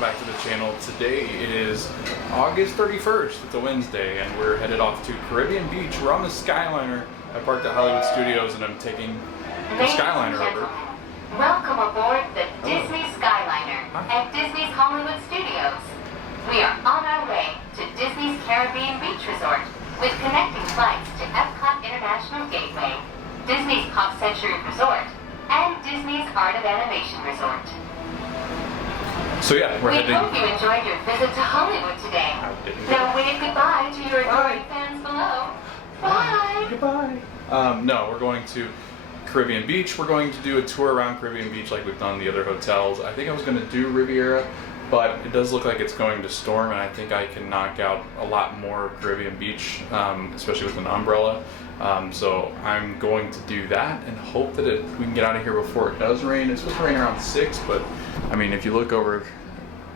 welcome back to the channel. Today is August 31st, it's a Wednesday, and we're headed off to Caribbean Beach. We're on the Skyliner. I parked at Hollywood Studios and I'm taking the Skyliner over. Welcome aboard the Disney Skyliner at Disney's Hollywood Studios. We are on our way to Disney's Caribbean Beach Resort with connecting flights to Epcot International Gateway, Disney's Pop Century Resort, and Disney's Art of Animation Resort. So yeah, we hope you enjoyed your visit to Hollywood today. Now wave goodbye to your adoring fans below. Bye! Goodbye! No, we're going to Caribbean Beach. We're going to do a tour around Caribbean Beach like we've done the other hotels. I think I was going to do Riviera, but it does look like it's going to storm, and I think I can knock out a lot more Caribbean Beach, especially with an umbrella. So I'm going to do that and hope that we can get out of here before it does rain. It's supposed to rain around 6, but I mean, if you look over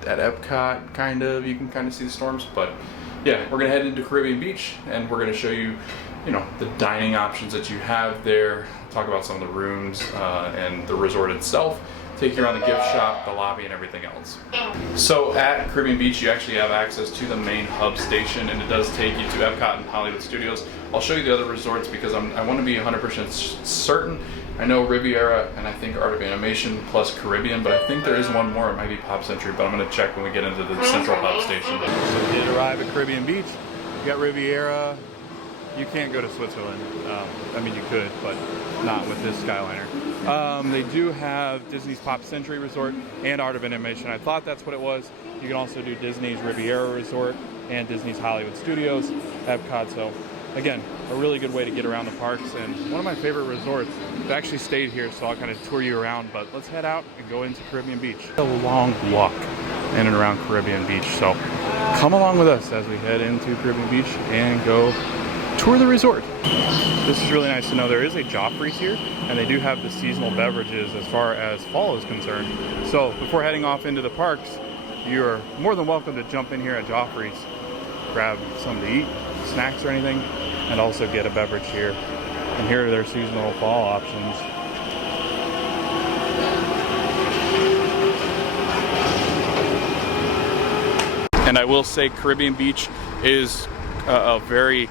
at Epcot, you can kind of see the storms. But yeah, we're gonna head into Caribbean Beach and we're gonna show you, the dining options that you have there, talk about some of the rooms and the resort itself, take you around the gift shop, the lobby, and everything else. So at Caribbean Beach, you actually have access to the main hub station, and it does take you to Epcot and Hollywood Studios. I'll show you the other resorts because I want to be 100% certain. I know Riviera and I think Art of Animation plus Caribbean, but I think there is one more. It might be Pop Century, but I'm going to check when we get into the central hub station. So we did arrive at Caribbean Beach. You got Riviera. You can't go to Switzerland. I mean, you could, but not with this Skyliner. They do have Disney's Pop Century Resort and Art of Animation. I thought that's what it was. You can also do Disney's Riviera Resort and Disney's Hollywood Studios, Epcot. So again, a really good way to get around the parks, and one of my favorite resorts. I've actually stayed here, so I'll kind of tour you around, but let's head out and go into Caribbean Beach. A long walk in and around Caribbean Beach, so come along with us as we head into Caribbean Beach and go tour the resort. This is really nice to know. There is a Joffrey's here, and they do have the seasonal beverages as far as fall is concerned. So before heading off into the parks, you're more than welcome to jump in here at Joffrey's, grab something to eat, snacks or anything, and also get a beverage here. And here are their seasonal fall options. And I will say Caribbean Beach is a very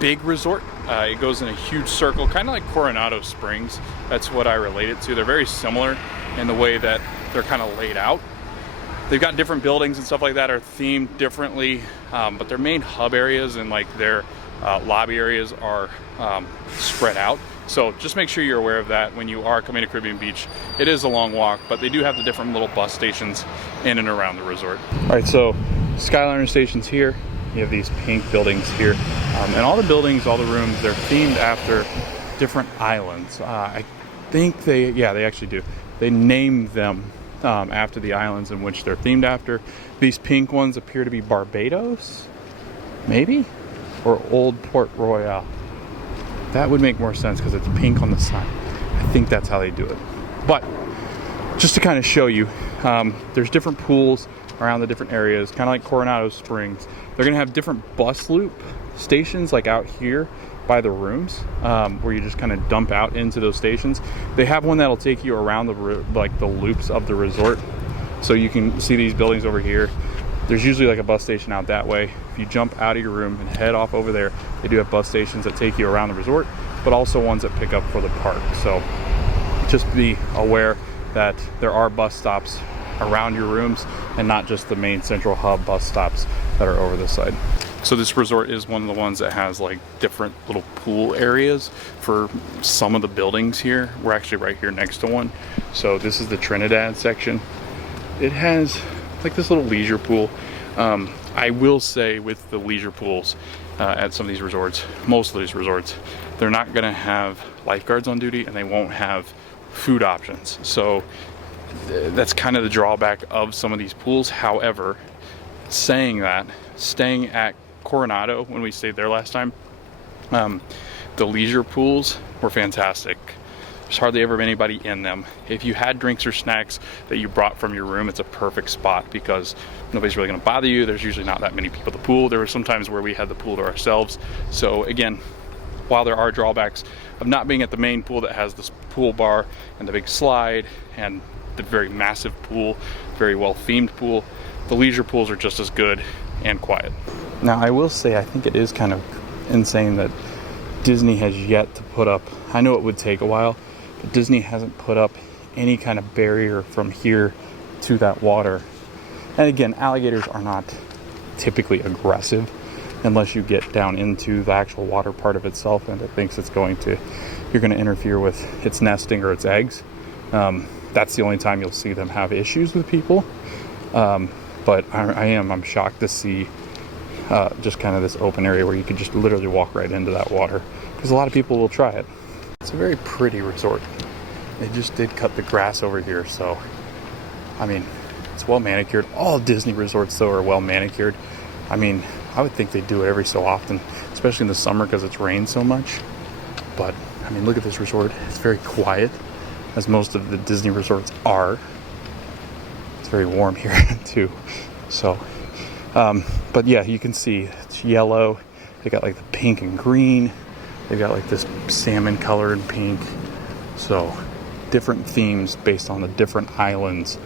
big resort. It goes in a huge circle, kind of like Coronado Springs. That's what I relate it to. They're very similar in the way that they're kind of laid out. They've got different buildings and stuff like that are themed differently, but their main hub areas and like their lobby areas are spread out. So just make sure you're aware of that when you are coming to Caribbean Beach. It is a long walk, but they do have the different little bus stations in and around the resort. All right, so Skyliner station's here. You have these pink buildings here, and all the buildings, all the rooms, they're themed after different islands. I think they actually do. They name them after the islands in which they're themed after. These pink ones appear to be Barbados, maybe, or Old Port Royal. That would make more sense because it's pink on the side. I think that's how they do it. But just to kind of show you, there's different pools around the different areas, kind of like Coronado Springs. They're gonna have different bus loop stations like out here by the rooms, where you just kind of dump out into those stations. They have one that'll take you around the loops of the resort, so you can see these buildings over here. There's usually like a bus station out that way. If you jump out of your room and head off over there, they do have bus stations that take you around the resort, but also ones that pick up for the park. So just be aware that there are bus stops around your rooms and not just the main central hub bus stops that are over this side. So this resort is one of the ones that has like different little pool areas for some of the buildings here. We're actually right here next to one. So this is the Trinidad section. It has like this little leisure pool. I will say with the leisure pools at some of these resorts, most of these resorts, they're not gonna have lifeguards on duty and they won't have food options. So that's kind of the drawback of some of these pools. However, saying that, staying at Coronado when we stayed there last time, the leisure pools were fantastic. There's hardly ever anybody in them. If you had drinks or snacks that you brought from your room, it's a perfect spot because nobody's really gonna bother you. There's usually not that many people at the pool. There were some times where we had the pool to ourselves. So again, while there are drawbacks of not being at the main pool that has this pool bar and the big slide and the very massive pool very well themed pool. The leisure pools are just as good and quiet. Now I will say I think it is kind of insane that Disney has yet to put up, I know it would take a while, but Disney hasn't put up any kind of barrier from here to that water. And again, alligators are not typically aggressive unless you get down into the actual water part of itself and it thinks it's you're going to interfere with its nesting or its eggs. That's the only time you'll see them have issues with people. But I'm shocked to see just kind of this open area where you could just literally walk right into that water, because a lot of people will try it. It's a very pretty resort. They just did cut the grass over here, so I mean, it's well manicured. All Disney resorts though are well manicured. I mean, I would think they do it every so often, especially in the summer because it's rained so much. But I mean, look at this resort. It's very quiet, as most of the Disney resorts are. It's very warm here too. So, but yeah, you can see it's yellow. They got like the pink and green. They've got like this salmon colored pink. So different themes based on the different islands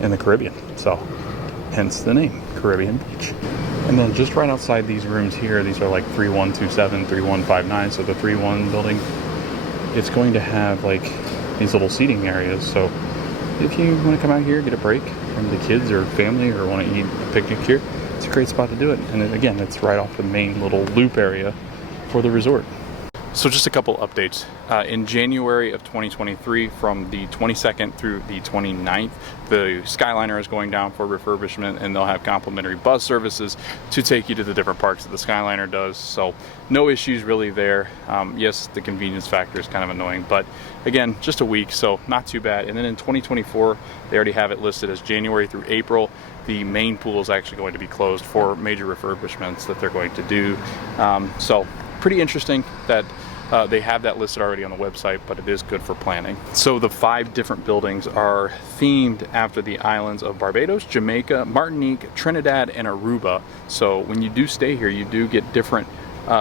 in the Caribbean. So hence the name, Caribbean Beach. And then just right outside these rooms here, these are like 3127, 3159. So the 31 building, it's going to have like these little seating areas. So if you want to come out here, get a break from the kids or family, or want to eat a picnic here, it's a great spot to do it. And again, it's right off the main little loop area for the resort. So just a couple updates. In January of 2023, from the 22nd through the 29th, the Skyliner is going down for refurbishment, and they'll have complimentary bus services to take you to the different parks that the Skyliner does. So no issues really there. Yes, the convenience factor is kind of annoying, but again, just a week, so not too bad. And then in 2024, they already have it listed as January through April. The main pool is actually going to be closed for major refurbishments that they're going to do. So pretty interesting that they have that listed already on the website, but it is good for planning. So the 5 different buildings are themed after the islands of Barbados, Jamaica, Martinique, Trinidad, and Aruba. So when you do stay here, you do get different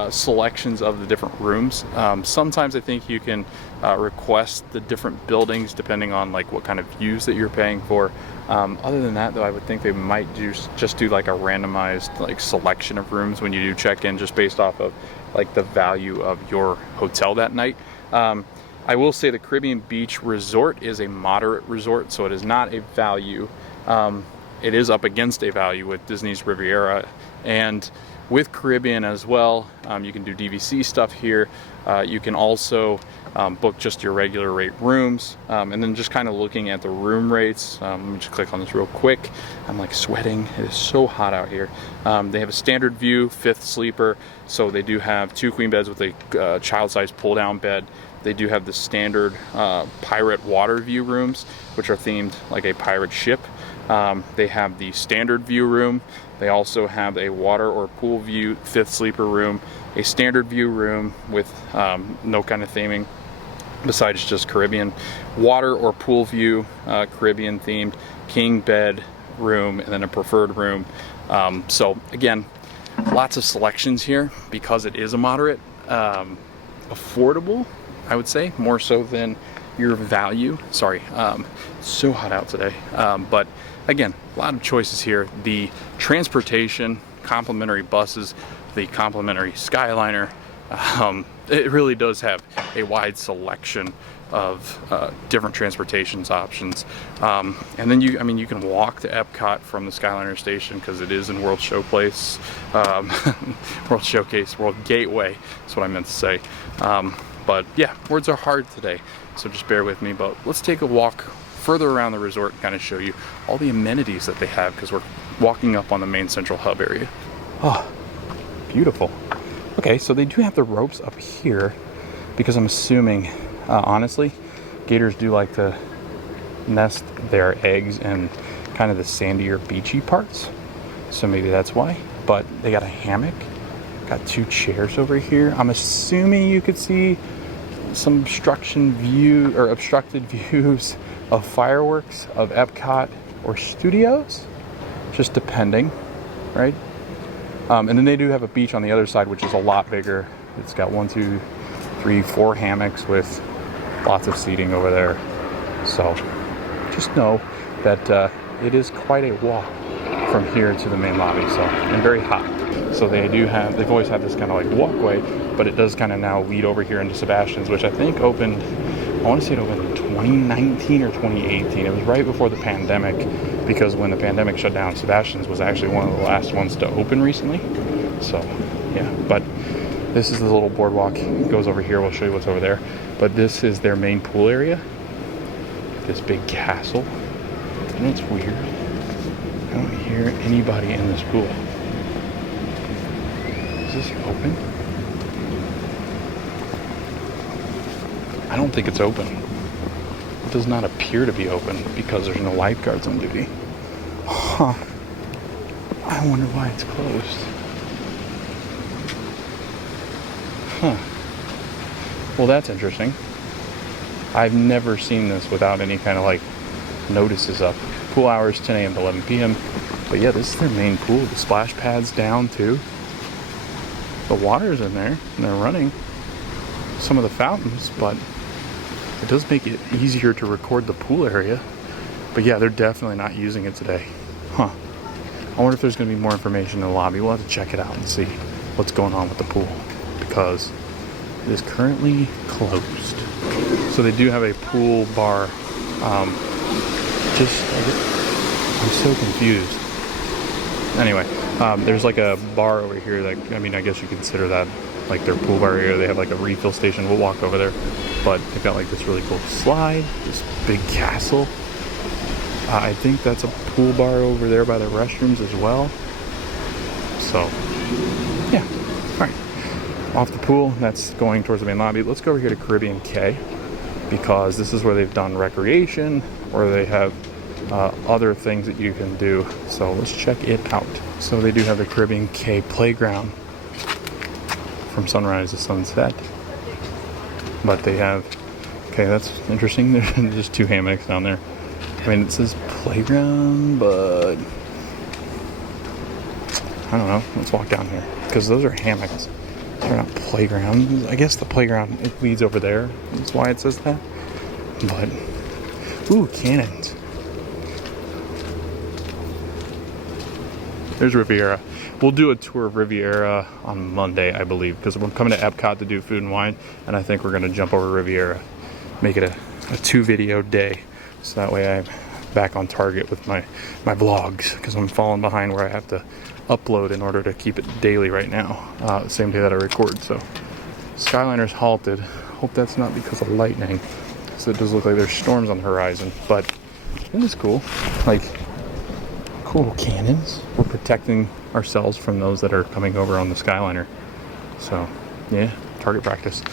selections of the different rooms. Sometimes I think you can request the different buildings depending on like what kind of views that you're paying for. Other than that though, I would think they might just do like a randomized like selection of rooms when you do check in, just based off of like the value of your hotel that night. I will say the Caribbean Beach Resort is a moderate resort, so it is not a value. It is up against a value with Disney's Riviera and with Caribbean as well. You can do DVC stuff here. You can also book just your regular rate rooms, and then just kind of looking at the room rates. Let me just click on this real quick. I'm like sweating. It is so hot out here. They have a standard view 5th sleeper, so they do have 2 queen beds with a child-sized pull-down bed. They do have the standard pirate water view rooms, which are themed like a pirate ship. They have the standard view room. They also have a water or pool view 5th sleeper room, a standard view room with no kind of theming besides just Caribbean, water or pool view, Caribbean themed, king bed room, and then a preferred room. So again, lots of selections here because it is a moderate, affordable, I would say, more so than your value. Sorry, so hot out today, but again, a lot of choices here. The transportation, complimentary buses, the complimentary Skyliner, it really does have a wide selection of different transportations options. And then you can walk to Epcot from the Skyliner station because it is in World Showplace, World Showcase, World Gateway. That's what I meant to say. But yeah, words are hard today, so just bear with me. But let's take a walk further around the resort and kind of show you all the amenities that they have, because we're walking up on the main central hub area. Oh, beautiful. Okay, so they do have the ropes up here because I'm assuming, honestly, gators do like to nest their eggs in kind of the sandier, beachy parts. So maybe that's why. But they got a hammock, got 2 chairs over here. I'm assuming you could see some obstructed views of fireworks of Epcot or studios, just depending, right? And then they do have a beach on the other side, which is a lot bigger. It's got 1, 2, 3, 4 hammocks with lots of seating over there. So just know that it is quite a walk from here to the main lobby, so, and very hot. So they've always had this kind of like walkway, but it does kind of now lead over here into Sebastian's, which I think opened, I want to say it opened in 2019 or 2018. It was right before the pandemic, because when the pandemic shut down, Sebastian's was actually one of the last ones to open recently. So yeah, but this is the little boardwalk. It goes over here. We'll show you what's over there. But this is their main pool area. This big castle. And it's weird. I don't hear anybody in this pool. Is this open? I don't think it's open. It does not appear to be open because there's no lifeguards on duty. Huh. I wonder why it's closed. Huh. Well, that's interesting. I've never seen this without any kind of like notices up. Pool hours 10 a.m. to 11 p.m. But yeah, this is their main pool. The splash pad's down too. The water's in there and they're running some of the fountains, but it does make it easier to record the pool area. But yeah, they're definitely not using it today. Huh. I wonder if there's going to be more information in the lobby. We'll have to check it out and see what's going on with the pool, because it is currently closed. So they do have a pool bar. I'm so confused. Anyway, there's like a bar over here that, I mean, I guess you consider that like their pool bar area. They have like a refill station. We'll walk over there. But they've got like this really cool slide, this big castle. I think that's a pool bar over there by the restrooms as well. So, yeah. All right. Off the pool, that's going towards the main lobby. Let's go over here to Caribbean K, because this is where they've done recreation, where they have other things that you can do. So let's check it out. So they do have the Caribbean K playground from sunrise to sunset. But they have, okay, that's interesting. There's just two hammocks down there. I mean, it says playground, but I don't know. Let's walk down here, because those are hammocks. They're not playgrounds. I guess the playground, it leads over there. That's why it says that. But, ooh, cannons. There's Riviera. We'll do a tour of Riviera on Monday, I believe, because we're coming to Epcot to do food and wine, and I think we're going to jump over Riviera, make it a 2-video day, so that way I'm back on target with my vlogs, because I'm falling behind where I have to upload in order to keep it daily right now, the same day that I record. So Skyliner's halted. Hope that's not because of lightning, so it does look like there's storms on the horizon, but it is cool. Like, cool cannons. We're protecting ourselves from those that are coming over on the Skyliner. So yeah, target practice.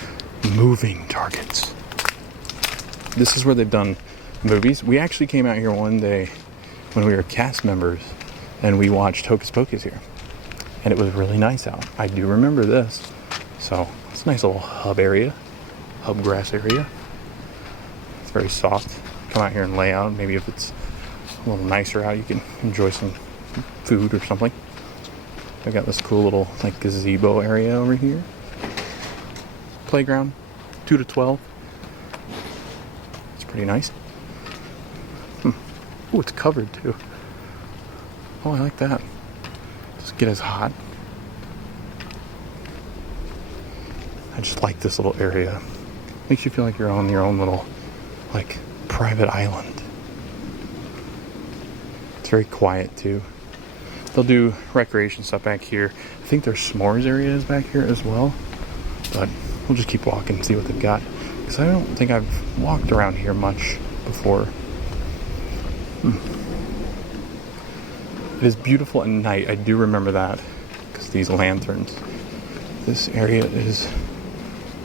Moving targets. This is where they've done movies. We actually came out here one day when we were cast members, and we watched Hocus Pocus here, and it was really nice out. I do remember this. So it's a nice little hub area, hub grass area. It's very soft. Come out here and lay out. Maybe if it's a little nicer out, you can enjoy some food or something. I got this cool little like gazebo area over here. Playground, 2 to 12. It's pretty nice. Oh, it's covered too. Oh, I like that. Doesn't get as hot. I just like this little area. Makes you feel like you're on your own little, like, private island. It's very quiet too. They'll do recreation stuff back here. I think there's s'mores areas back here as well. But we'll just keep walking and see what they've got, because I don't think I've walked around here much before. It is beautiful at night. I do remember that, because these lanterns. This area is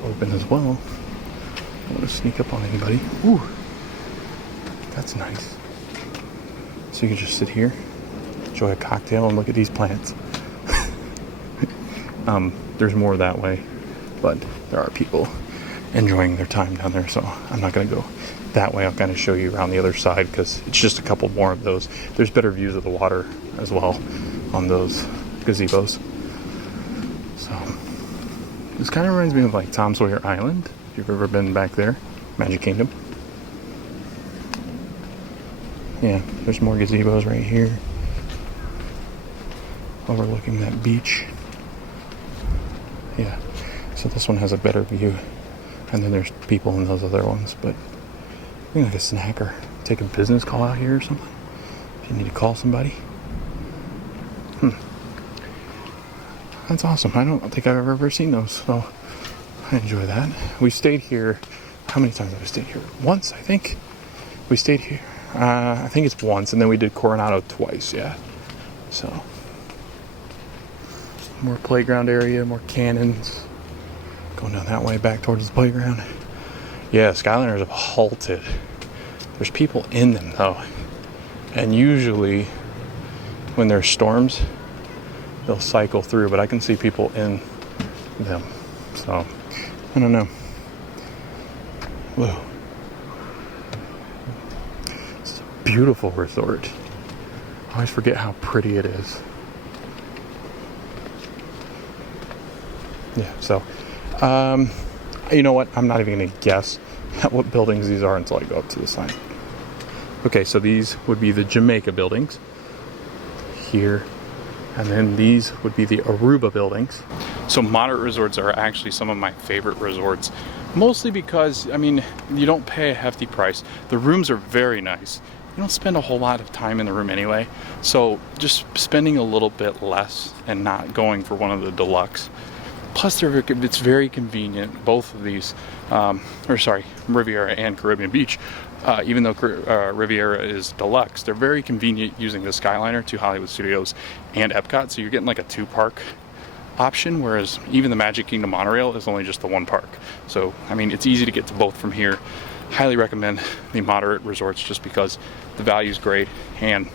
open as well. I don't want to sneak up on anybody. Ooh, that's nice. So you can just sit here, enjoy a cocktail, and look at these plants. There's more that way, but there are people enjoying their time down there, so I'm not going to go that way. I'll kind of show you around the other side, because it's just a couple more of those. There's better views of the water as well on those gazebos. So this kind of reminds me of like Tom Sawyer Island, if you've ever been back there. Magic Kingdom. Yeah, there's more gazebos right here, overlooking that beach. Yeah, so this one has a better view, and then there's people in those other ones. But I think like a snack or take a business call out here or something. If you need to call somebody. That's awesome. I don't think I've ever seen those, so I enjoy that. We stayed here. How many times have we stayed here? Once, I think. We stayed here. I think it's once, and then we did Coronado twice. Yeah. So more playground area, more cannons. Going down that way, back towards the playground. Yeah, Skyliners have halted. There's people in them though, and usually when there's storms, they'll cycle through, but I can see people in them. So, I don't know. Whoa. It's a beautiful resort. I always forget how pretty it is. Yeah, so, you know what? I'm not even going to guess at what buildings these are until I go up to the sign. Okay, so these would be the Jamaica buildings. Here. And then these would be the Aruba buildings. So moderate resorts are actually some of my favorite resorts. Mostly because, I mean, you don't pay a hefty price. The rooms are very nice. You don't spend a whole lot of time in the room anyway. So just spending a little bit less and not going for one of the deluxe. Plus, it's very convenient. Both of these, Riviera and Caribbean Beach, even though Riviera is deluxe, they're very convenient using the Skyliner to Hollywood Studios and Epcot. So you're getting like a 2-park option, whereas even the Magic Kingdom monorail is only just the 1 park. So, I mean, it's easy to get to both from here. Highly recommend the moderate resorts just because the value is great and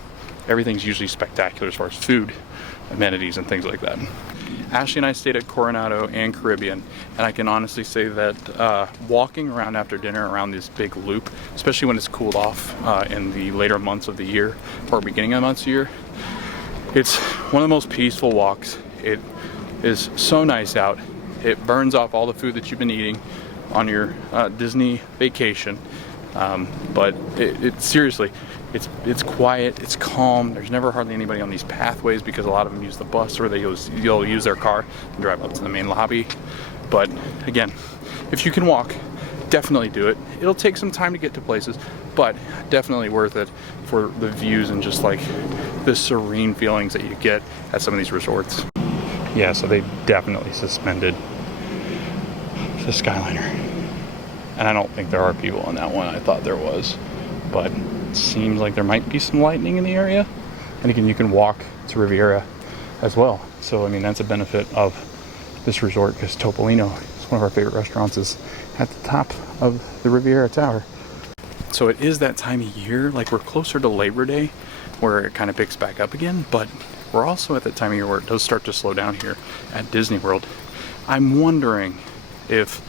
everything's usually spectacular as far as food, amenities, and things like that. Ashley and I stayed at Coronado and Caribbean, and I can honestly say that walking around after dinner around this big loop, especially when it's cooled off in the later months of the year or beginning of the months of the year, it's one of the most peaceful walks. It is so nice out. It burns off all the food that you've been eating on your Disney vacation, but seriously, it's quiet, it's calm. There's never hardly anybody on these pathways because a lot of them use the bus or you'll use their car and drive up to the main lobby. But again, if you can walk, definitely do it. It'll take some time to get to places, but definitely worth it for the views and just like the serene feelings that you get at some of these resorts. Yeah, so they definitely suspended the Skyliner. And I don't think there are people on that one. I thought there was, but it seems like there might be some lightning in the area. And again, you can walk to Riviera as well. So, I mean, that's a benefit of this resort because Topolino is one of our favorite restaurants, is at the top of the Riviera Tower. So it is that time of year, like we're closer to Labor Day where it kind of picks back up again, but we're also at that time of year where it does start to slow down here at Disney World. I'm wondering if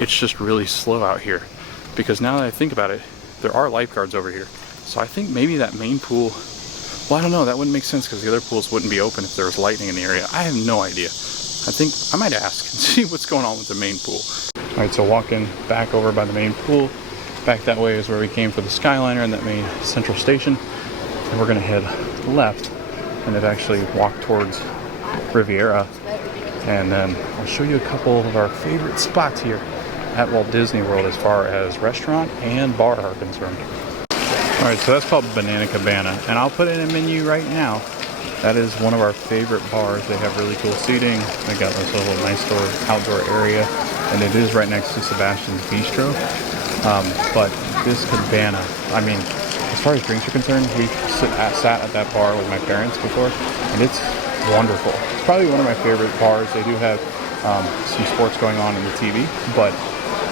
it's just really slow out here, because now that I think about it, there are lifeguards over here. So I think maybe that main pool, well, I don't know, that wouldn't make sense because the other pools wouldn't be open if there was lightning in the area. I have no idea. I think I might ask and see what's going on with the main pool. All right, so walking back over by the main pool, back that way is where we came for the Skyliner and that main central station. And we're gonna head left and then actually walk towards Riviera. And then I'll show you a couple of our favorite spots here at Walt Disney World as far as restaurant and bar are concerned. All right, so that's called Banana Cabana, and I'll put in a menu right now. That is one of our favorite bars. They have really cool seating. They got this little nice little outdoor area, and it is right next to Sebastian's Bistro. But this cabana, I mean, as far as drinks are concerned, we sat at that bar with my parents before, and it's wonderful. It's probably one of my favorite bars. They do have some sports going on in the TV, but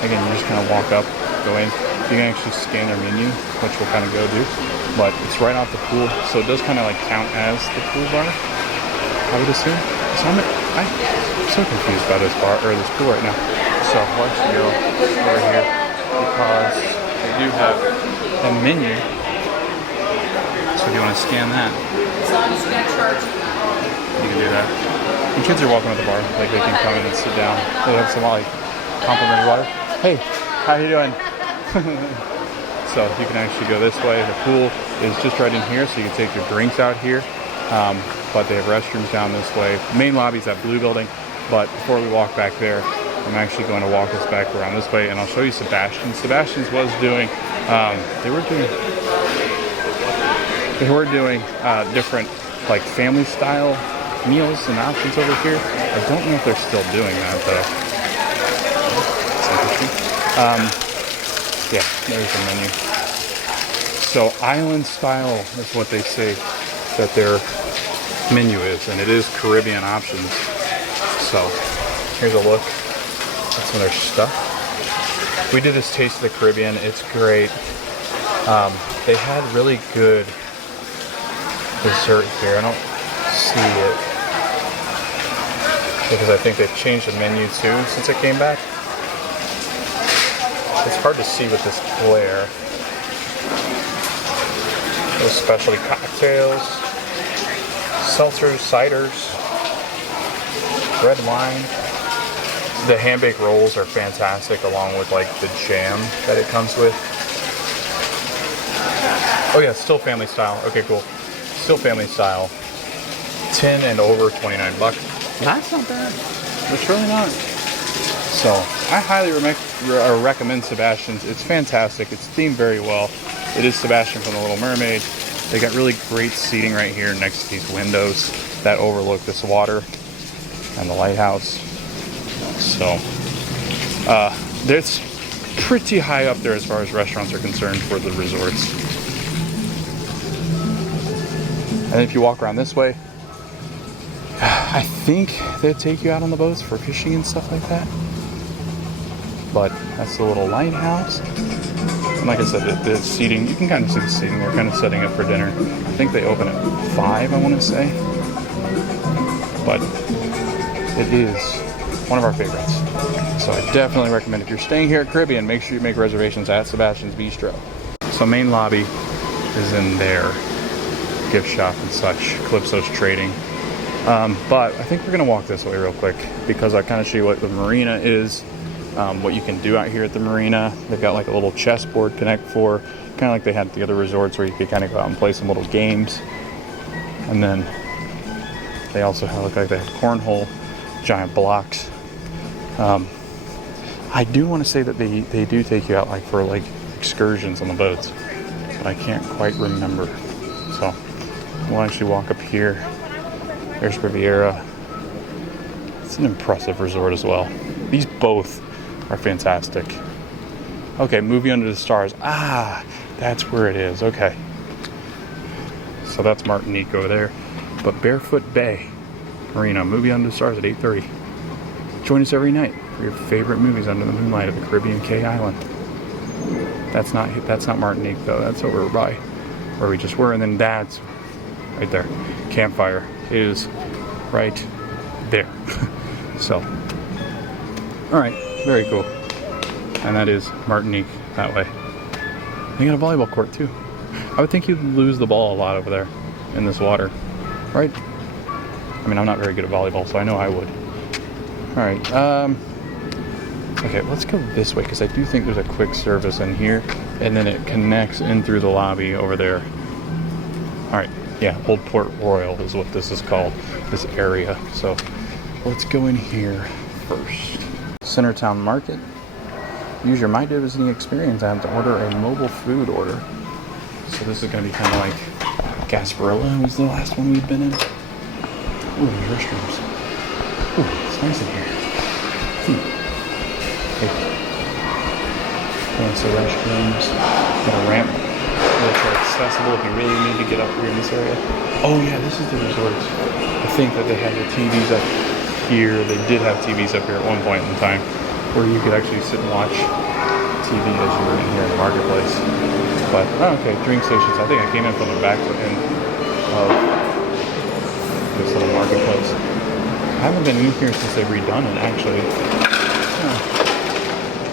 again, you just kind of walk up, go in. You can actually scan their menu, which we'll kind of go do, but it's right off the pool, so it does kind of like count as the pool bar, I would assume. So I'm so confused by this bar or this pool right now. So we'll actually go over here because they do have a menu. So if you want to scan that, you can do that. And kids are welcome at the bar, like they can come in and sit down. They have some like complimentary water. Hey, how you doing? So you can actually go this way, the pool, is just right in here, so you can take your drinks out here. But they have restrooms down this way. Main lobby's that blue building, but before we walk back there, I'm actually going to walk us back around this way, and I'll show you Sebastian. Sebastian's was doing, they were doing different like family style meals and options over here. I don't know if they're still doing that though. It's interesting. Yeah, there's the menu. So island style is what they say that their menu is, and it is Caribbean options. So here's a look at some of their stuff. We did this Taste of the Caribbean. It's great. They had really good dessert here. I don't see it because I think they've changed the menu too since it came back. It's hard to see with this glare. Those specialty cocktails, seltzers, ciders, red wine. The hand-baked rolls are fantastic, along with like the jam that it comes with. Oh yeah, still family style. Okay, cool. Still family style. 10 and over, 29 bucks. That's not bad. It's really not. So I highly recommend Sebastian's. It's fantastic. It's themed very well. It is Sebastian from The Little Mermaid. They got really great seating right here next to these windows that overlook this water and the lighthouse. So it's pretty high up there as far as restaurants are concerned for the resorts. And if you walk around this way, I think they take you out on the boats for fishing and stuff like that. But that's the little lighthouse. And like I said, the seating, you can kind of see the seating. They're kind of setting up for dinner. I think they open at 5, I want to say. But it is one of our favorites. So I definitely recommend, if you're staying here at Caribbean, make sure you make reservations at Sebastian's Bistro. So main lobby is in there. Gift shop and such. Calypso's trading. But I think we're going to walk this way real quick because I kind of show you what the marina is. What you can do out here at the marina. They've got like a little chessboard Connect 4, kind of like they had at the other resorts where you could kind of go out and play some little games. And then they also have, look like they have cornhole, giant blocks. I do want to say that they do take you out like for like excursions on the boats, but I can't quite remember. So we'll actually walk up here. There's Riviera. It's an impressive resort as well. These both are fantastic. Okay, Movie Under the Stars. Ah, that's where it is. Okay. So that's Martinique over there. But Barefoot Bay Marina, Movie Under the Stars at 8:30. Join us every night for your favorite movies under the moonlight of the Caribbean Cay Island. That's not Martinique though. That's over by where we just were. And then Dad's right there. Campfire is right there. So, all right. Very cool. And that is Martinique that way. They got a volleyball court too. I would think you'd lose the ball a lot over there in this water, right? I mean, I'm not very good at volleyball, so I know I would. All right. Okay, let's go this way because I do think there's a quick service in here, and then it connects in through the lobby over there. All right. Yeah, Old Port Royal is what this is called, this area. So let's go in here first. Centertown Market. Use your My Disney experience app to order a mobile food order. So this is going to be kind of like Gasparilla was the last one we've been in. Ooh, there's restrooms. Ooh, it's nice in here. Okay. Fancy restrooms. Got a ramp. Wheelchair accessible if you really need to get up here in this area. Oh yeah, this is the resort. I think that they had the TVs up here. They did have TVs up here at one point in time where you could actually sit and watch TV as you were in here in the marketplace. But, oh, okay, drink stations. I think I came in from the back end of this little marketplace. I haven't been in here since they've redone it, actually. Yeah.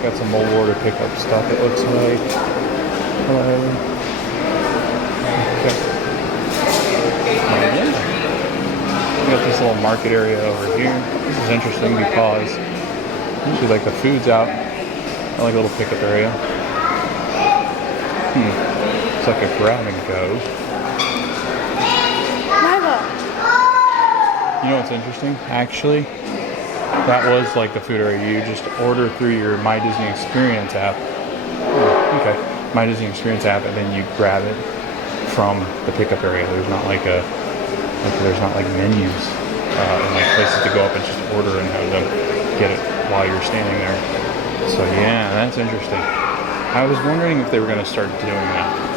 Got some mobile order pickup stuff, it looks like. Hello. Okay. Yeah. We got this little market area over here. This is interesting because usually like the food's out. I like a little pickup area. It's like a grab and go. You know what's interesting? Actually, that was like the food area. You just order through your My Disney Experience app. Okay, My Disney Experience app, and then you grab it from the pickup area. There's not like menus and like places to go up and just order and have them get it while you're standing there. So yeah, that's interesting. I was wondering if they were going to start doing that.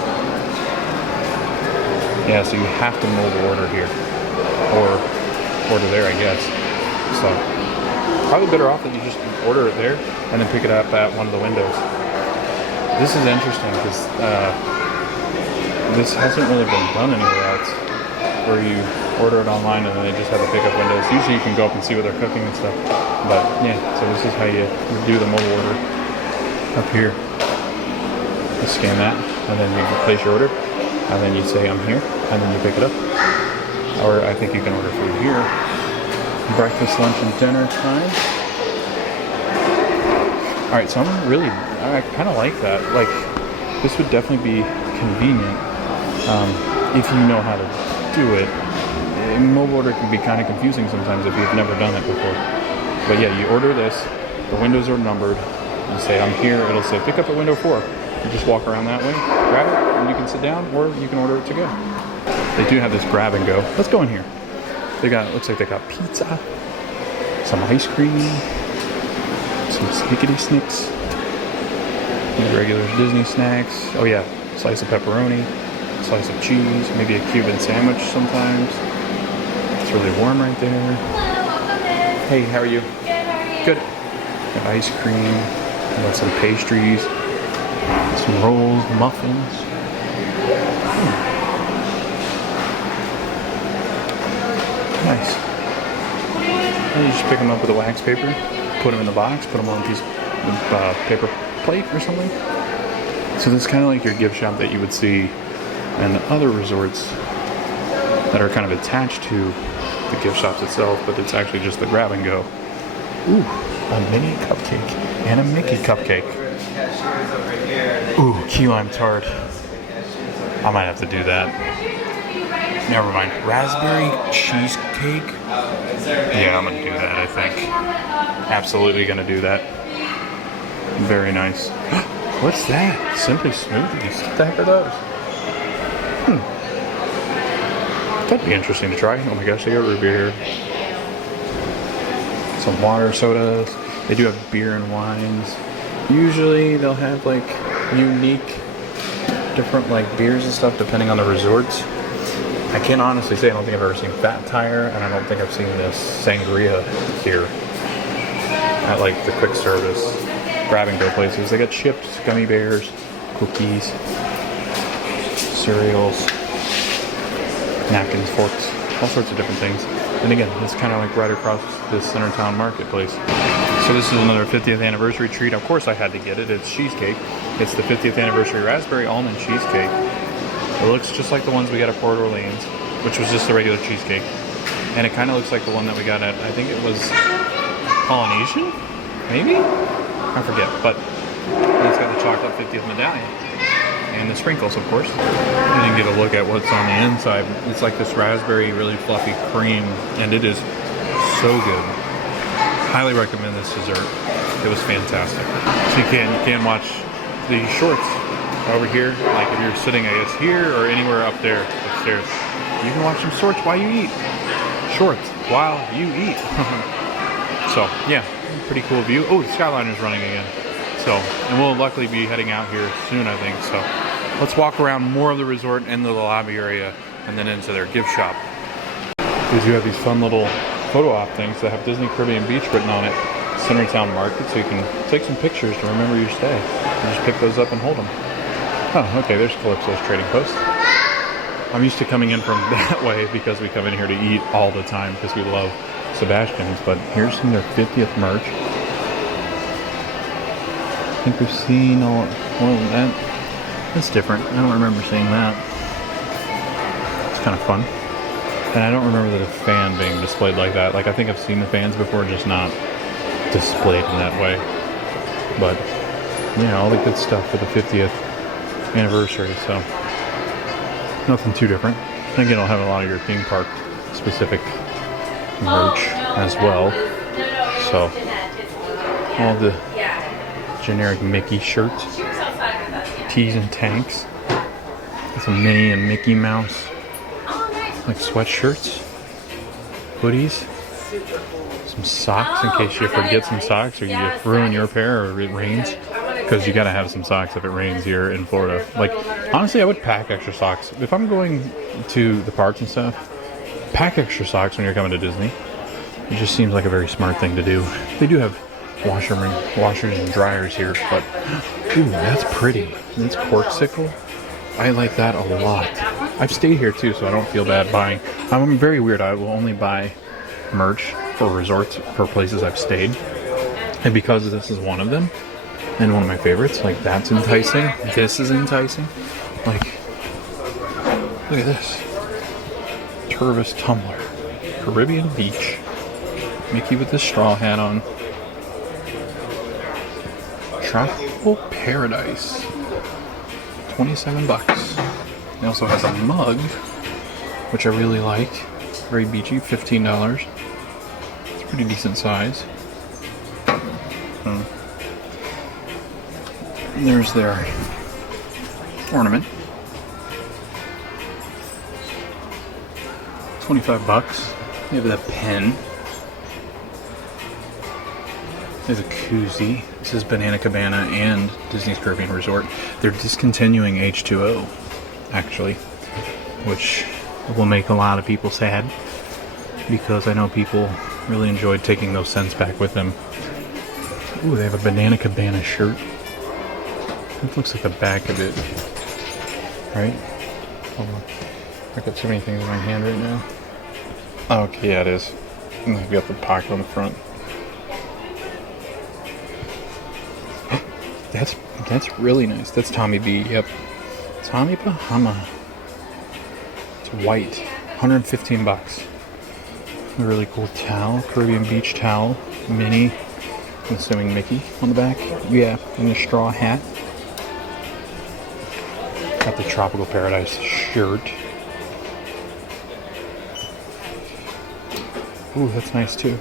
Yeah, so you have to mobile order here, or order there, I guess. So probably better off that you just order it there and then pick it up at one of the windows. This is interesting because this hasn't really been done anywhere else, where you order it online and then they just have the pickup windows. Usually you can go up and see what they're cooking and stuff. But yeah, so this is how you do the mobile order up here. You scan that and then you place your order and then you say I'm here and then you pick it up. Or I think you can order food here. Breakfast, lunch, and dinner time. Alright, so I kind of like that. Like, this would definitely be convenient if you know how to do it. Mobile order can be kind of confusing sometimes if you've never done it before. But yeah, you order this, the windows are numbered, you say I'm here, it'll say pick up at window 4. You just walk around that way, grab it, and you can sit down, or you can order it to go. They do have this grab and go. Let's go in here. Looks like they got pizza, some ice cream, some snickety snicks, regular Disney snacks. Oh yeah, slice of pepperoni, slice of cheese, maybe a Cuban sandwich sometimes. It's really warm right there. Hey, how are you? Good, how are you? Good. Got ice cream, got some pastries, some rolls, muffins. Nice. And you just pick them up with a wax paper, put them in the box, put them on a piece of paper plate or something. So this is kind of like your gift shop that you would see in other resorts that are kind of attached to the gift shops itself, but it's actually just the grab and go. Ooh, a mini cupcake and a Mickey cupcake. Ooh, key lime tart. I might have to do that. Never mind. Raspberry cheesecake? Yeah, I'm gonna do that, I think. Absolutely gonna do that. Very nice. What's that? Simply Smoothies. What the heck are those? That'd be interesting to try. Oh my gosh, they got root beer here. Some water, sodas. They do have beer and wines. Usually they'll have like unique, different like beers and stuff depending on the resorts. I can't honestly say I don't think I've ever seen Fat Tire, and I don't think I've seen this sangria here at like the quick service grab and go places. They got chips, gummy bears, cookies, cereals, napkins, forks, all sorts of different things. And again, it's kind of like right across this Centertown Marketplace. So this is another 50th anniversary treat. Of course I had to get it. It's cheesecake. It's the 50th anniversary raspberry almond cheesecake. It looks just like the ones we got at Port Orleans, which was just the regular cheesecake. And it kind of looks like the one that we got at, I think it was Polynesian? Maybe? I forget. But it's got the chocolate 50th medallion. And the sprinkles, of course. You didn't get a look at what's on the inside. It's like this raspberry, really fluffy cream, and it is so good. Highly recommend this dessert. It was fantastic. So you can watch the shorts over here, like if you're sitting, I guess, here or anywhere up there, upstairs. You can watch some shorts while you eat. Shorts while you eat. So, yeah, pretty cool view. Oh, the skyliner's running again. So, and we'll luckily be heading out here soon, I think. So, let's walk around more of the resort into the lobby area and then into their gift shop. Because you have these fun little photo op things that have Disney Caribbean Beach written on it. Centertown Market, so you can take some pictures to remember your stay. And just pick those up and hold them. Oh, okay, there's Calypso's Trading Post. I'm used to coming in from that way because we come in here to eat all the time because we love Sebastian's, but here's some of their 50th merch. I think we've seen all that. That's different. I don't remember seeing that. It's kind of fun. And I don't remember the fan being displayed like that. Like, I think I've seen the fans before, just not displayed in that way. But, yeah, all the good stuff for the 50th anniversary. So, Nothing too different. Again, I'll have a lot of your theme park specific merch as well. So all the generic Mickey shirts, tees and tanks, some Minnie and Mickey Mouse like sweatshirts, hoodies, some socks in case you forget some socks or you ruin your pair or it rains. Because you gotta have some socks if it rains here in Florida. Like, honestly, I would pack extra socks. If I'm going to the parks and stuff, pack extra socks when you're coming to Disney. It just seems like a very smart thing to do. They do have washers and dryers here, but ooh, that's pretty. That's corksicle. I like that a lot. I've stayed here too, so I don't feel bad buying. I'm very weird. I will only buy merch for resorts, for places I've stayed. And because this is one of them, and one of my favorites, like that's enticing. This is enticing. Like, look at this. Turvis tumbler. Caribbean beach. Mickey with the straw hat on. Tropical paradise. 27 bucks. It also has a mug, which I really like. Very beachy, $15. It's a pretty decent size. There's their ornament. 25 bucks. They have that pen. There's a koozie. This is Banana Cabana and Disney's Caribbean Resort. They're discontinuing H2O, actually, which will make a lot of people sad because I know people really enjoyed taking those scents back with them. Ooh, they have a Banana Cabana shirt. It looks like the back of it, right? Hold on. I've got so many things in my hand right now. Oh, okay, yeah, it is. And I've got the pocket on the front. That's really nice. That's Tommy B. Yep. Tommy Bahama. It's white. 115 bucks. A really cool towel. Caribbean beach towel. Minnie. I'm assuming Mickey on the back. Yeah, and a straw hat. Got the Tropical Paradise shirt. Ooh, that's nice too.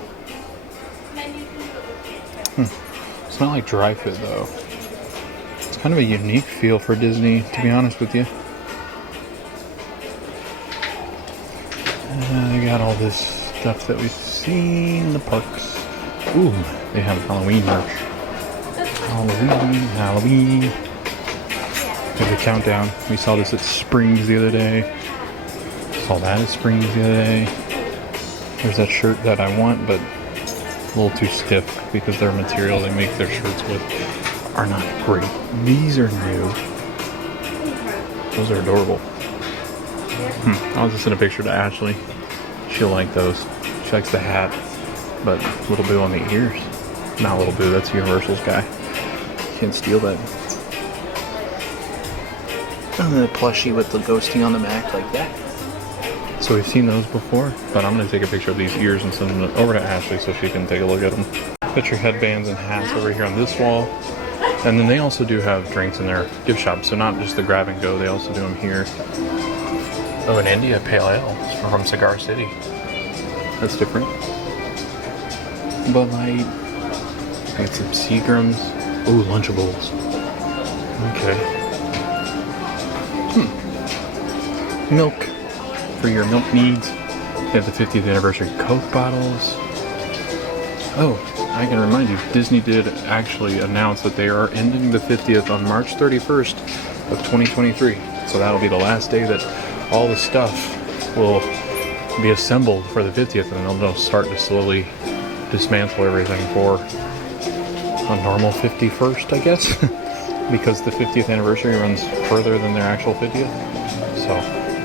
It's not like dry fit though. It's kind of a unique feel for Disney, to be honest with you. They got all this stuff that we've seen in the parks. Ooh, they have Halloween merch. Halloween. There's a countdown. We saw this at Springs the other day. Saw that at Springs the other day. There's that shirt that I want, but a little too stiff because their material they make their shirts with are not great. These are new. Those are adorable. I'll just send a picture to Ashley. She'll like those. She likes the hat, but Little Boo on the ears. Not Little Boo, that's Universal's guy. Can't steal that. And the plushie with the ghosting on the back like that. So we've seen those before, but I'm going to take a picture of these ears and send them over to Ashley so she can take a look at them. Got your headbands and hats over here on this wall. And then they also do have drinks in their gift shop, so not just the grab and go, they also do them here. Oh, in India, Pale Ale from Cigar City. That's different. Bud Light. Got some Seagrams. Ooh, Lunchables. Okay. Milk for your milk needs. They have the 50th anniversary Coke bottles. Oh, I can remind you, Disney did actually announce that they are ending the 50th on March 31st of 2023. So that'll be the last day that all the stuff will be assembled for the 50th, and then they'll start to slowly dismantle everything for a normal 51st, I guess, because the 50th anniversary runs further than their actual 50th. So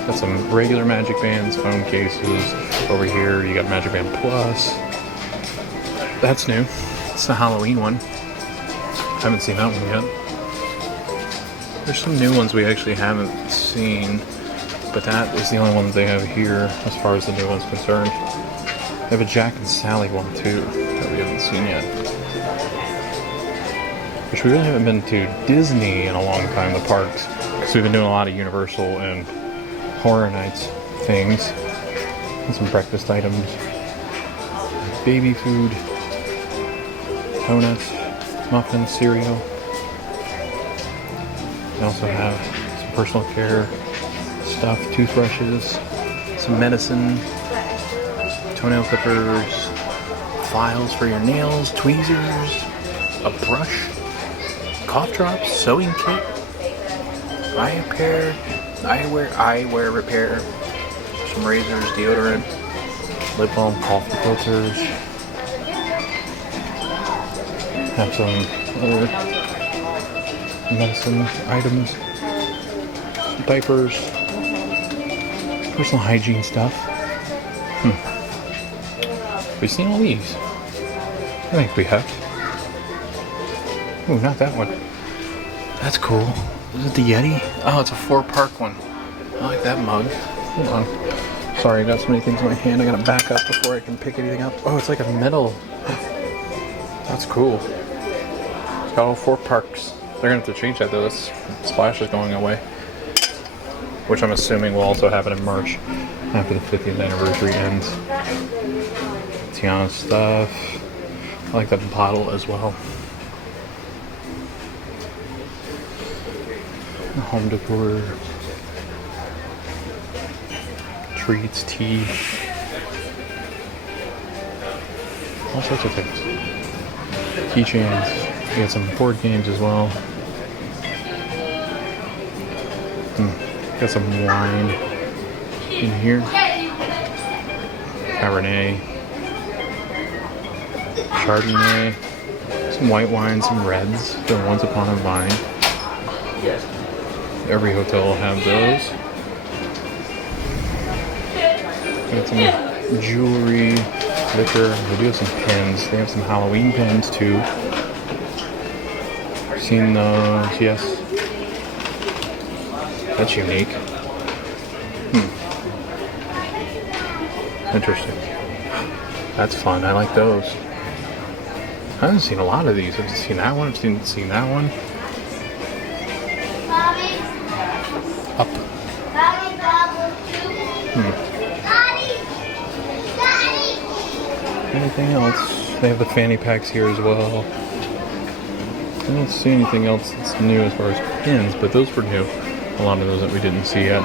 got some regular Magic Bands, phone cases over here. You got Magic Band Plus. That's new. It's the Halloween one. Haven't seen that one yet. There's some new ones we actually haven't seen, but that is the only one that they have here as far as the new one's concerned. They have a Jack and Sally one too that we haven't seen yet. Which we really haven't been to Disney in a long time, the parks, because we've been doing a lot of Universal and Horror Nights things. And some breakfast items. Baby food. Donuts. Muffins. Cereal. They also have some personal care stuff. Toothbrushes. Some medicine. Toenail clippers. Files for your nails. Tweezers. A brush. Cough drops. Sewing kit. Eyewear repair, some razors, deodorant, lip balm, coffee filters. Have some other medicine items, some diapers, personal hygiene stuff. We've seen all these. I think we have. Ooh, not that one. That's cool. Is it the Yeti? Oh, it's a 4-park one. I like that mug. Hold on. Sorry, I got so many things in my hand. I gotta back up before I can pick anything up. Oh, it's like a metal. That's cool. It's got all 4 parks. They're gonna have to change that though. This splash is going away. Which I'm assuming will also happen in March after the 50th anniversary ends. Tiana stuff. I like that bottle as well. Home decor, treats, tea, all sorts of things. Keychains. We got some board games as well. Got some wine in here. Cabernet, Chardonnay, some white wine, some reds. The Once Upon a Vine. Every hotel will have those. Got some jewelry, liquor. They do have some pins. They have some Halloween pins too. Seen those? Yes. That's unique. Interesting. That's fun. I like those. I haven't seen a lot of these. I've seen that one. I've seen that one. Up. Anything else? They have the fanny packs here as well. I don't see anything else that's new as far as pins, but those were new. A lot of those that we didn't see yet.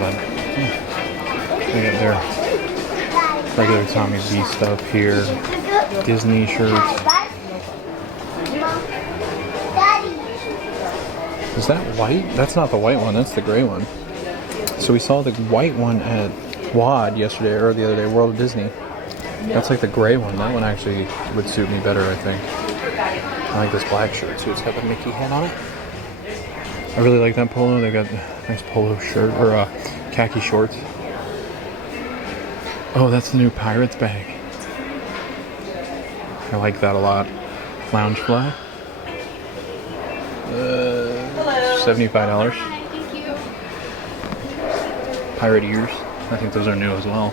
But they got their regular Tommy B stuff here. Disney shirts. Is that white? That's not the white one, that's the gray one. So we saw the white one at WOD yesterday, or the other day, World of Disney. That's like the gray one. That one actually would suit me better, I think. I like this black shirt too. It's got the Mickey head on it. I really like that polo. They've got a nice polo shirt, or khaki shorts. Oh, that's the new Pirates bag. I like that a lot. Lounge fly. $75. Thank you. Pirate ears. I think those are new as well.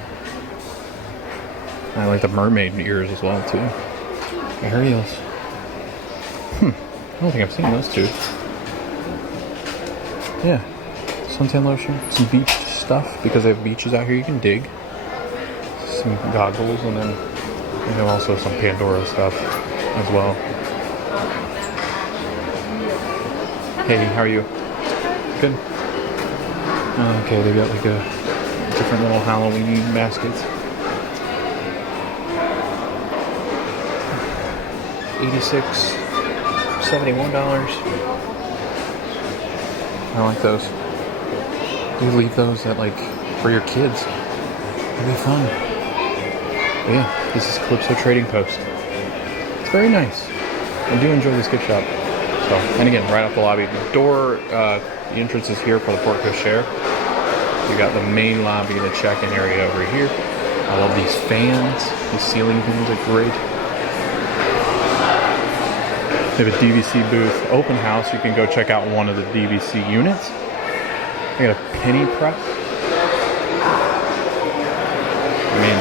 I like the mermaid ears as well too. Ariels. I don't think I've seen those two. Yeah. Suntan lotion. Some beach stuff because they have beaches out here you can dig. Some goggles and then also some Pandora stuff as well. Hey, how are you? Good. Okay, they got like a different little Halloween baskets. $86, $71. I like those. You leave those at like for your kids. It'd be fun. But yeah, this is Calypso Trading Post. It's very nice. I do enjoy this gift shop. So, and again, right off the lobby. The door, the entrance is here for the Port Cochere. You got the main lobby, the check-in area over here. I love these fans. These ceiling fans are great. They have a DVC booth, open house. You can go check out one of the DVC units. They got a penny press. I mean,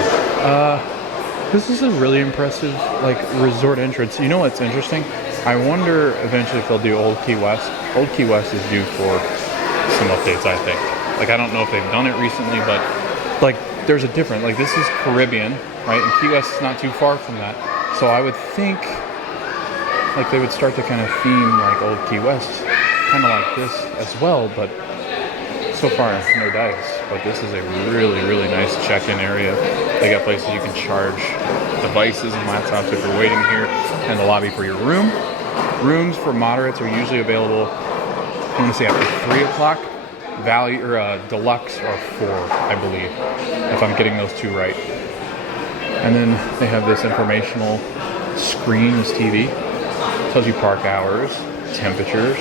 this is a really impressive, like, resort entrance. You know what's interesting? I wonder eventually if they'll do Old Key West. Old Key West is due for some updates, I think. Like, I don't know if they've done it recently, but like there's a different, like this is Caribbean, right? And Key West is not too far from that. So I would think like they would start to kind of theme like old Key West, kind of like this as well, but so far no dice. But this is a really, really nice check-in area. They got places you can charge devices and laptops if you're waiting here, and the lobby for your room. Rooms for moderates are usually available, I want to say after 3 o'clock. Value or deluxe are 4, I believe, if I'm getting those two right. And then they have this informational screen, this TV. Tells you park hours, temperatures,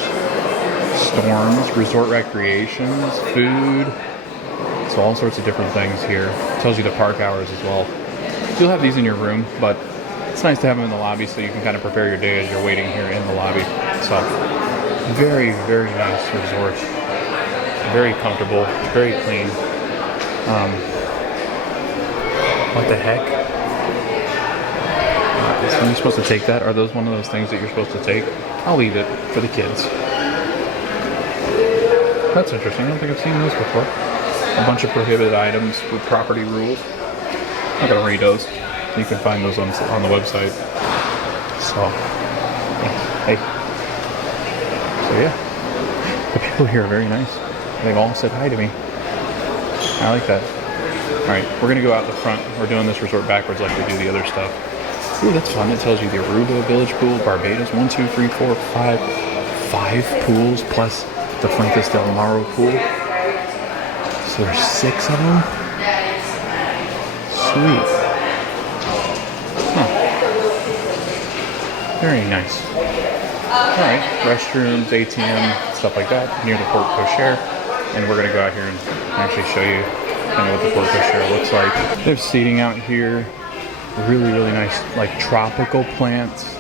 storms, resort recreations, food. So all sorts of different things here. Tells you the park hours as well. You'll have these in your room, but it's nice to have them in the lobby so you can kind of prepare your day as you're waiting here in the lobby. So very, very nice resort. Very comfortable, very clean. What the heck? Are you supposed to take that? Are those one of those things that you're supposed to take? I'll leave it for the kids. That's interesting. I don't think I've seen those before. A bunch of prohibited items with property rules. I'm not gonna read those. You can find those on the website. So, yeah. Hey. So yeah, the people here are very nice. They've all said hi to me. I like that. Alright, we're gonna go out the front. We're doing this resort backwards like we do the other stuff. Ooh, that's fun. It tells you the Aruba Village Pool, Barbados, 1, 2, 3, 4, 5. 5 pools plus the Fuentes del Mar pool. So there's 6 of them. Sweet. Huh. Very nice. Alright, restrooms, ATM, stuff like that, near the Port Cochere. And we're going to go out here and actually show you kind of what the Port Cochere looks like. They have seating out here. Really, really nice, like tropical plants.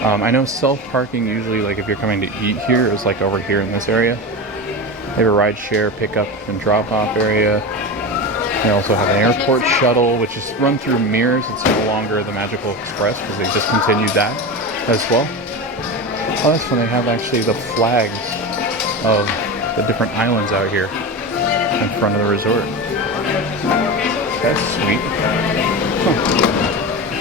I know self-parking usually, like if you're coming to eat here, is like over here in this area. They have a ride share, pickup, and drop-off area. They also have an airport shuttle, which is run through Mears. It's no longer the Magical Express because they discontinued that as well. Oh, that's when they have actually the flags of the different islands out here in front of the resort. That's sweet. Huh.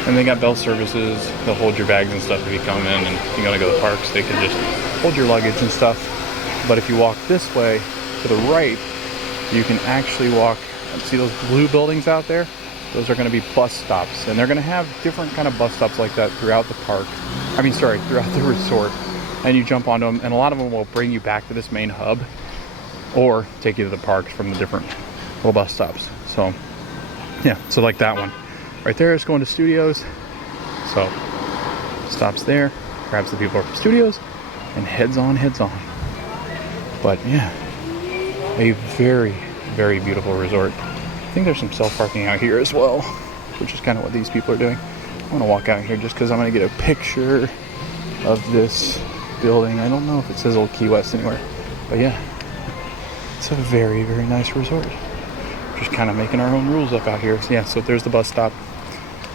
And they got bell services. They'll hold your bags and stuff if you come in and you gotta go to the parks. They can just hold your luggage and stuff. But if you walk this way to the right, you can actually walk. See those blue buildings out there? Those are going to be bus stops, and they're going to have different kind of bus stops like that throughout the park. Throughout the resort. And you jump onto them, and a lot of them will bring you back to this main hub, or take you to the parks from the different little bus stops. So, yeah. So like that one, right there is going to Studios. So stops there, grabs the people from Studios, and heads on. But yeah, a very, very beautiful resort. I think there's some self-parking out here as well, which is kind of what these people are doing. I'm gonna walk out here just because I'm gonna get a picture of this building. I don't know if it says Old Key West anywhere, but yeah, it's a very, very nice resort. Just kind of making our own rules up out here. Yeah, so there's the bus stop.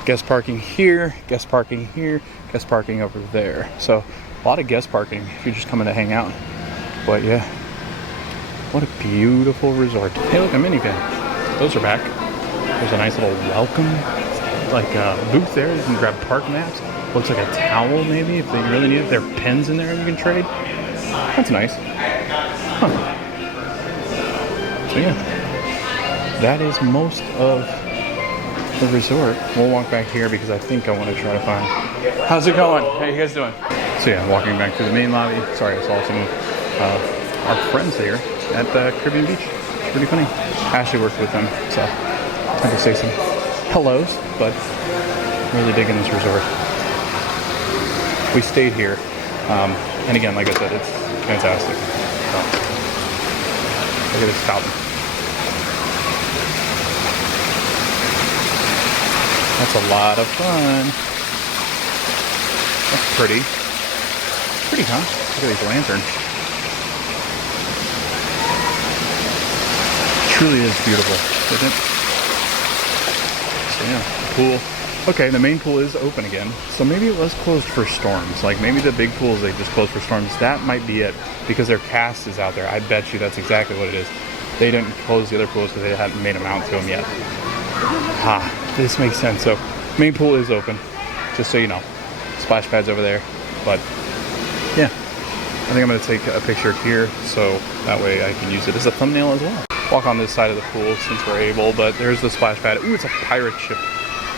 Guest parking here, guest parking here, guest parking over there. So a lot of guest parking if you're just coming to hang out. But yeah, what a beautiful resort. Hey, look, a minivan. Those are back. There's a nice little welcome, like booth there. You can grab park maps. Looks like a towel maybe if they really need it. There are pens in there you can trade. That's nice. Huh. So yeah, that is most of the resort. We'll walk back here because I think I want to try to find. How's it going? How you guys doing? So yeah, walking back to the main lobby. Sorry, I saw some our friends here at Caribbean Beach. It's pretty funny. Ashley worked with them, so I had to say some hellos, but really digging this resort. We stayed here, and again, like I said, it's fantastic. So, look at this fountain. That's a lot of fun. That's pretty. Pretty, huh? Look at these lanterns. Truly is beautiful, isn't it? So yeah, the pool. Okay, the main pool is open again. So maybe it was closed for storms. Like maybe the big pools they just closed for storms. That might be it because their cast is out there. I bet you that's exactly what it is. they didn't close the other pools because they hadn't made them out to them yet. This makes sense. So main pool is open, just so you know. Splash pad's over there, but yeah, I think I'm gonna take a picture here so that way I can use it as a thumbnail as well. Walk on this side of the pool since we're able, but there's the splash pad. Ooh, it's a pirate ship.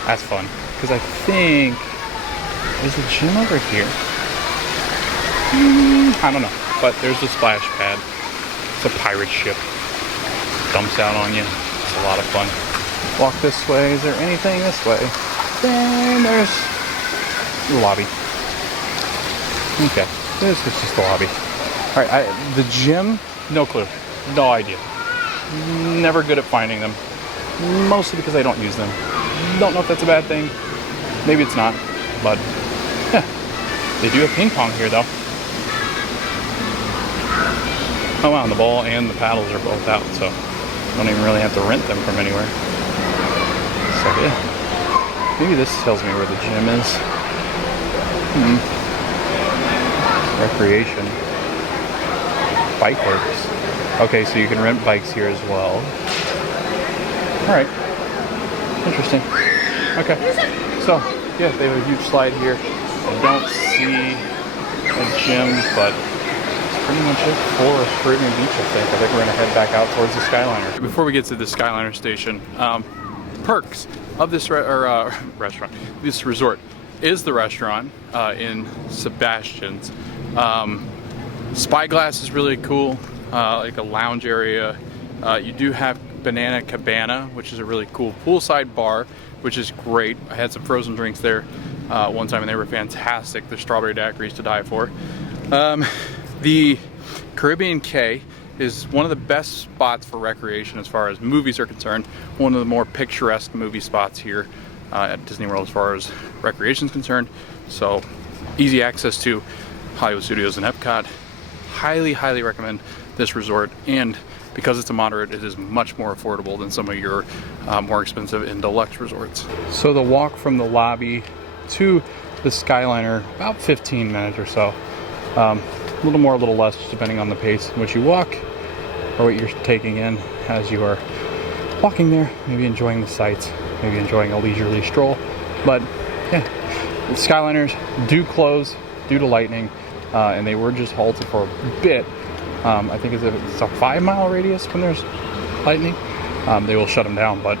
That's fun, because I think there's a gym over here. I don't know, but there's the splash pad. It's a pirate ship. Dumps out on you. It's a lot of fun. Walk this way. Is there anything this way? Then there's the lobby. Okay, this is just the lobby. All right, the gym, no clue, no idea. Never good at finding them, mostly because I don't use them. Don't know if that's a bad thing. Maybe it's not, but yeah, they do have ping pong here though. Oh wow, and the ball and the paddles are both out, so don't even really have to rent them from anywhere. So yeah, maybe this tells me where the gym is. Recreation. Bike works. Okay, so you can rent bikes here as well. Alright. Interesting. Okay. So, yeah, they have a huge slide here. I don't see a gym, but that's pretty much it for Caribbean Beach, I think. I think we're going to head back out towards the Skyliner. Before we get to the Skyliner station, perks of this restaurant, this resort, is the restaurant in Sebastian's. Spyglass is really cool, like a lounge area. You do have Banana Cabana, which is a really cool poolside bar, which is great. I had some frozen drinks there one time and they were fantastic. The strawberry daiquiris to die for. The Caribbean Cay is one of the best spots for recreation as far as movies are concerned. One of the more picturesque movie spots here at Disney World as far as recreation is concerned. So easy access to Hollywood Studios and Epcot. Highly, highly recommend this resort, and because it's a moderate, it is much more affordable than some of your more expensive and deluxe resorts. So the walk from the lobby to the Skyliner, about 15 minutes or so. A little more, a little less, just depending on the pace in which you walk or what you're taking in as you are walking there, maybe enjoying the sights, maybe enjoying a leisurely stroll. But yeah, the Skyliners do close due to lightning, and they were just halted for a bit. I think it's a 5-mile radius when there's lightning. They will shut them down, but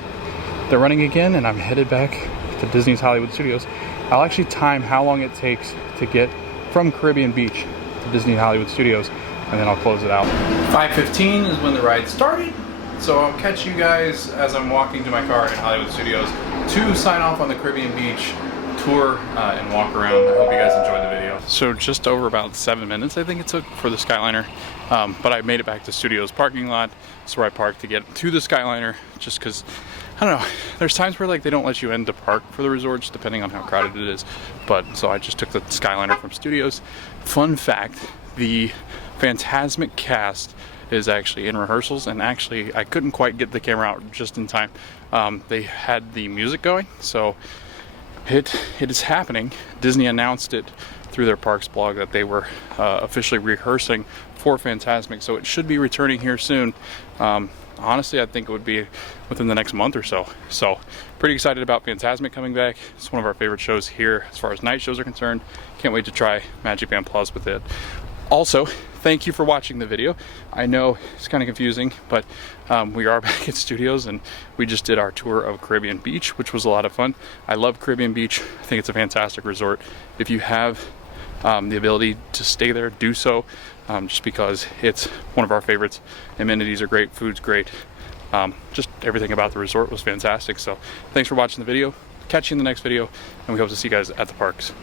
they're running again, and I'm headed back to Disney's Hollywood Studios. I'll actually time how long it takes to get from Caribbean Beach to Disney Hollywood Studios, and then I'll close it out. 5:15 is when the ride started, so I'll catch you guys as I'm walking to my car in Hollywood Studios to sign off on the Caribbean Beach tour and walk around. I hope you guys enjoyed the video. So just over about 7 minutes I think it took for the Skyliner, but I made it back to Studios parking lot. That's where I parked to get to the Skyliner, just because, I don't know, there's times where like they don't let you in to park for the resorts depending on how crowded it is, but so I just took the Skyliner from Studios. Fun fact, the Fantasmic cast is actually in rehearsals, and actually I couldn't quite get the camera out just in time. They had the music going, so it is happening. Disney announced it through their parks blog that they were officially rehearsing for Fantasmic, so it should be returning here soon. Honestly, I think it would be within the next month or so. So pretty excited about Fantasmic coming back. It's one of our favorite shows here as far as night shows are concerned. Can't wait to try Magic Band Plus with it. Also, thank you for watching the video. I know it's kind of confusing, but we are back at Studios, and we just did our tour of Caribbean Beach, which was a lot of fun. I love Caribbean Beach. I think it's a fantastic resort. If you have the ability to stay there, do so, just because it's one of our favorites. Amenities are great, food's great. Just everything about the resort was fantastic. So thanks for watching the video. Catch you in the next video, and we hope to see you guys at the parks.